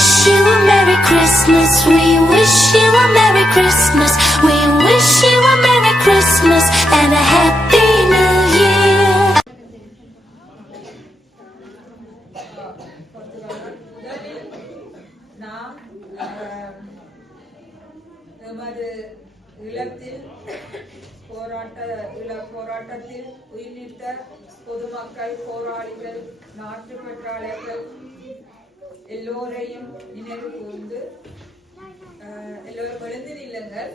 wish you a Merry Christmas. We wish you a Merry Christmas. We wish you a Merry Christmas and a Happy New Year. நாம் ஆஹ், எமது இல்லத்தில் போராட்ட இள போராட்டத்தில் உயிர்நீத்த பொதுமக்கள் போராளிகள் நாட்டு பற்றாளர்கள் எல்லோரையும் நினைவு கூர்ந்து எல்லோரும் எழுந்து நில்லுங்கள்.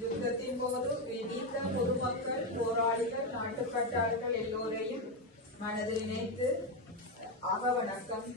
யுத்தத்தின் போது நீத்த பொதுமக்கள் போராளிகள் எல்லோரையும் மனதில் நினைத்து அகவணக்கம்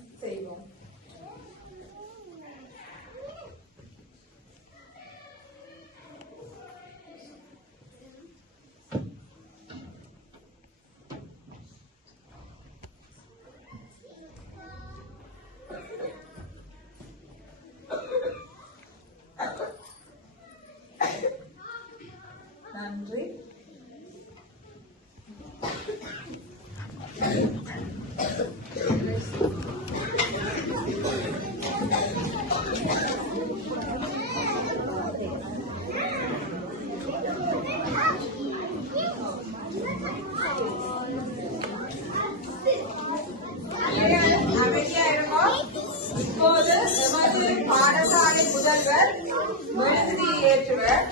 மெழுகுதி ஏற்றுவர்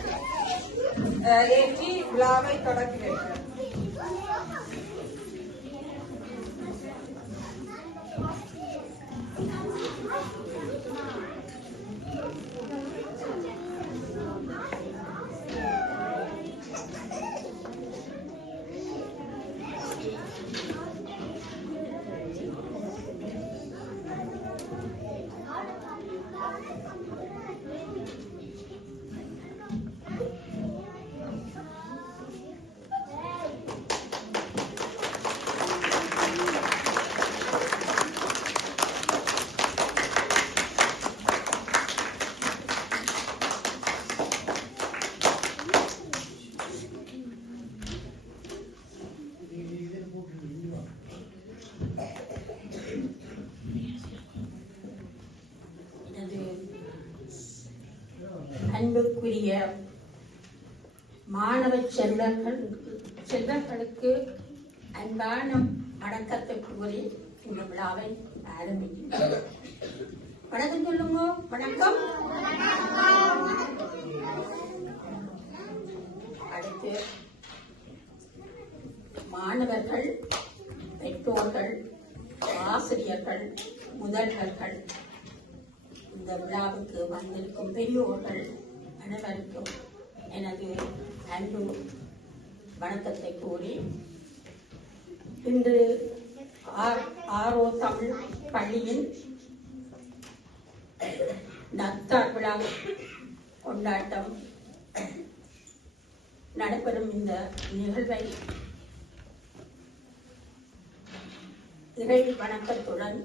அஹ், ஏற்றி விழாவை தொடங்கி வைக்கிறார் அன்புக்குரிய மாணவ செல்வர்கள் செல்வர்களுக்கு அன்பான வணக்கத்தை கூறி இந்த விழாவை ஆரம்பிக்கிறேன் வணக்கம் சொல்லுங்க. வணக்கம். அடுத்து மாணவர்கள் பெற்றோர்கள் ஆசிரியர்கள் முதல்வர்கள் இந்த விழாவுக்கு வந்திருக்கும் பெரியோர்கள் அனைவருக்கும் எனது அன்பு வணக்கத்தை கூறி இன்று ஆர் ஆரோ தமிழ் பள்ளியின் நத்தார் விழா கொண்டாட்டம் நடைபெறும் இந்த நிகழ்வை இறை வணக்கத்துடன்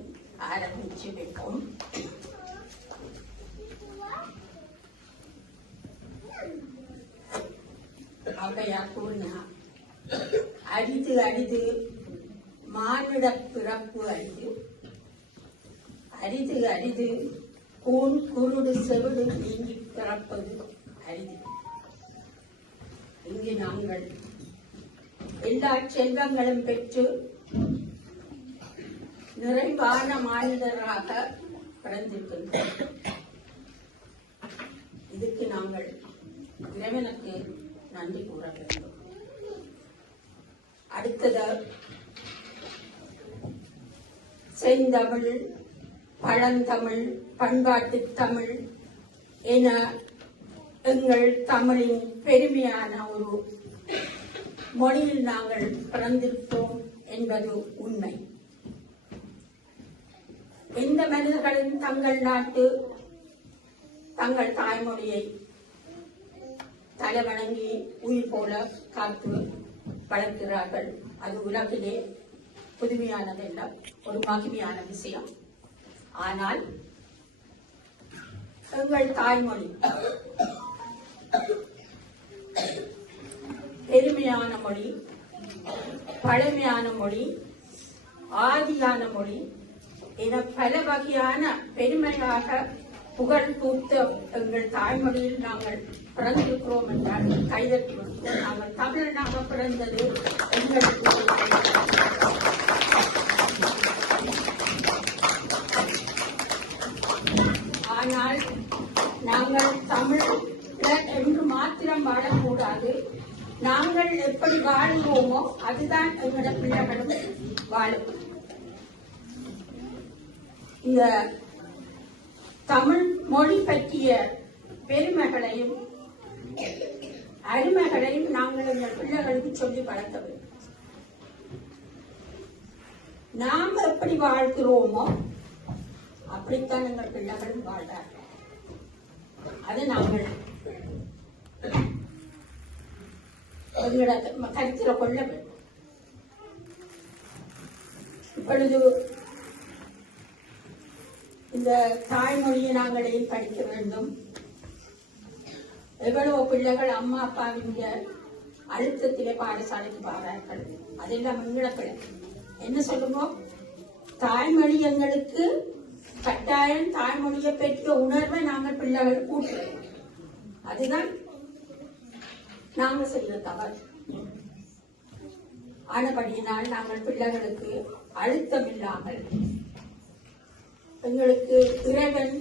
ஆரம்பிச்சு வைக்கும் அவையா கூறினா அடிது அடிது மானிட பிறப்பு அரிது அரிது அரிது கூன் குருடு செவிடு நீங்கி பிறப்பது அரிது. இங்கு நாங்கள் எல்லா செல்வங்களும் பெற்று நிறைவான மாநிலராக பிறந்திருக்கின்றோம். இதுக்கு நாங்கள் இறைவனுக்கு நன்றி கூற வேண்டும். அடுத்தது செந்தமிழ் பழந்தமிழ் பண்பாட்டு தமிழ் என எங்கள் தமிழின் பெருமையான ஒரு மொழியில் நாங்கள் பிறந்திருப்போம் என்பது உண்மை. எந்த மனிதர்களும் தங்கள் நாட்டு தங்கள் தாய்மொழியை தலைவணங்கி உயிர் போல காத்து வளர்க்கிறார்கள் அது உலகிலே புதுமையானதல்ல ஒரு மகிமையான விஷயம். ஆனால் எங்கள் தாய்மொழி பெருமையான மொழி பழமையான மொழி ஆதியான மொழி என பல வகையான பெருமையாக புகழ் பூத்த எங்கள் தாய்மொழியில் நாங்கள் பிறந்திருக்கிறோம் என்றால் கைதட்டி விடுகிறோம். நாங்கள் தமிழனாக பிறந்தது எங்களுக்கு ஆனால் நாங்கள் தமிழ் என்று மாத்திரம் வாழக்கூடாது நாங்கள் எப்படி வாழ்வோமோ அதுதான் எங்களோட பிள்ளைகளும் வாழும் இந்த தமிழ் மொழி பற்றிய பெருமைகளையும் அருமைகளையும் நாங்கள் எங்கள் பிள்ளைகளுக்கு சொல்லி வளர்க்க வேண்டும் நாம் எப்படி வாழ்கிறோமோ அப்படித்தான் எங்கள் பிள்ளைகளும் வாழ்றார்கள் அது நாங்கள் எங்களோட கருத்தில் கொள்ள வேண்டும். இப்பொழுது இந்த தாய்மொழியை நாங்களே படிக்க வேண்டும்? எவ்வளவு பிள்ளைகள் அம்மா அப்பாவின் அழுத்தத்திலே பாடசாலைக்கு பாடுறார்கள் அதெல்லாம் எங்களை என்ன சொல்லுமோ? தாய்மொழி எங்களுக்கு கட்டாயம் தாய்மொழியை பெற்ற உணர்வை நாங்கள் பிள்ளைகள் கூட்டுறோம் அதுதான் நாங்கள் செய்த தவறு. ஆனபடியினால் நாங்கள் பிள்ளைகளுக்கு அழுத்தம் இல்லாமல் எங்களுக்கு இறைவன்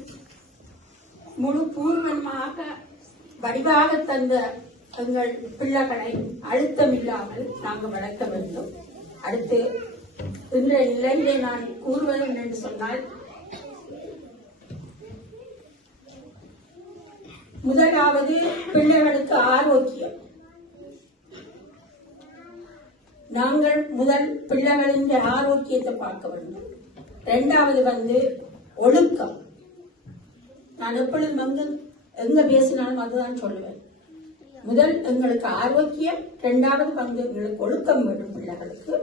முழு பூர்வமாக வடிவாக தந்த எங்கள் பிள்ளைகளை அழுத்தம் இல்லாமல் நாங்கள் வளர்க்க வேண்டும். அடுத்து இன்றைய நிலையிலே நான் கூறுவது என்னென்று சொன்னால் முதலாவது பிள்ளைகளுக்கு ஆரோக்கியம். நாங்கள் முதல் பிள்ளைகளின் ஆரோக்கியத்தை பார்க்க வேண்டும். ரெண்டாவது வந்து ஒழுக்கம். நான் எப்பொழுதும் வந்து எங்க பேசினாலும் அதுதான் சொல்லுவேன். முதல் எங்களுக்கு ஆரோக்கியம் இரண்டாவது வந்து எங்களுக்கு ஒழுக்கம் வேண்டும் பிள்ளைகளுக்கு.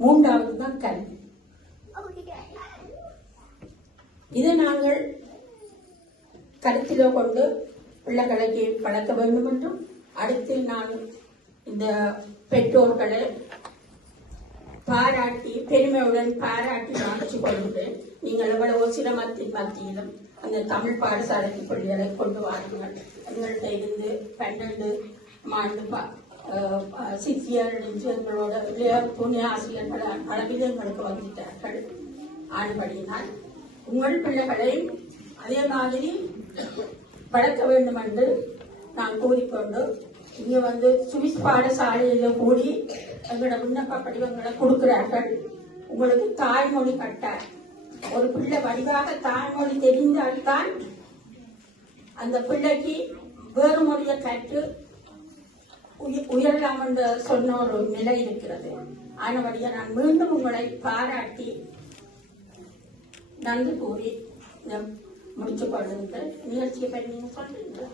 மூன்றாவது தான் கல்வி. இதை நாங்கள் கருத்தில கொண்டு பிள்ளைகளுக்கு பழக்க வேண்டும் என்றும் அடுத்து நான் இந்த பெற்றோர்களை பாராட்டி பெருமையுடன் பாராட்டி மாற்றிக் கொண்டு நீங்கள் எவ்வளவு சிரமத்தின் மத்தியிலும் அந்த தமிழ் பாடசாலைக்கு பிள்ளைகளை கொண்டு வாருங்கள். எங்கள்கிட்ட இருந்து பன்னெண்டு ஆண்டு சித்தியர் எங்களோட துணை ஆசிரியர்கள் அளவில் எங்களுக்கு வந்துட்டார்கள் ஆண்படியினால் உங்கள் பிள்ளைகளை அதே மாதிரி வளர்க்க வேண்டும் என்று நான் கூறிக்கொண்டு இங்க வந்து சுவிஸ் பாடசாலையில கூடி எங்களோட விண்ணப்ப படிவங்களை கொடுக்கிறார்கள். உங்களுக்கு தாய்மொழி கட்டார் ஒரு பிள்ளை வடிவாக தாய்மொழி தெரிந்தால்தான் அந்த பிள்ளைக்கு வேறு மொழியை கற்று உயரலாம் என்று சொன்ன ஒரு நிலை இருக்கிறது. ஆனபடியா நான் மீண்டும் உங்களை பாராட்டி நன்றி கூறி நான் கொள்ளுங்கள் நிகழ்ச்சியை பற்றி நீங்கள் சொல்றீங்களா?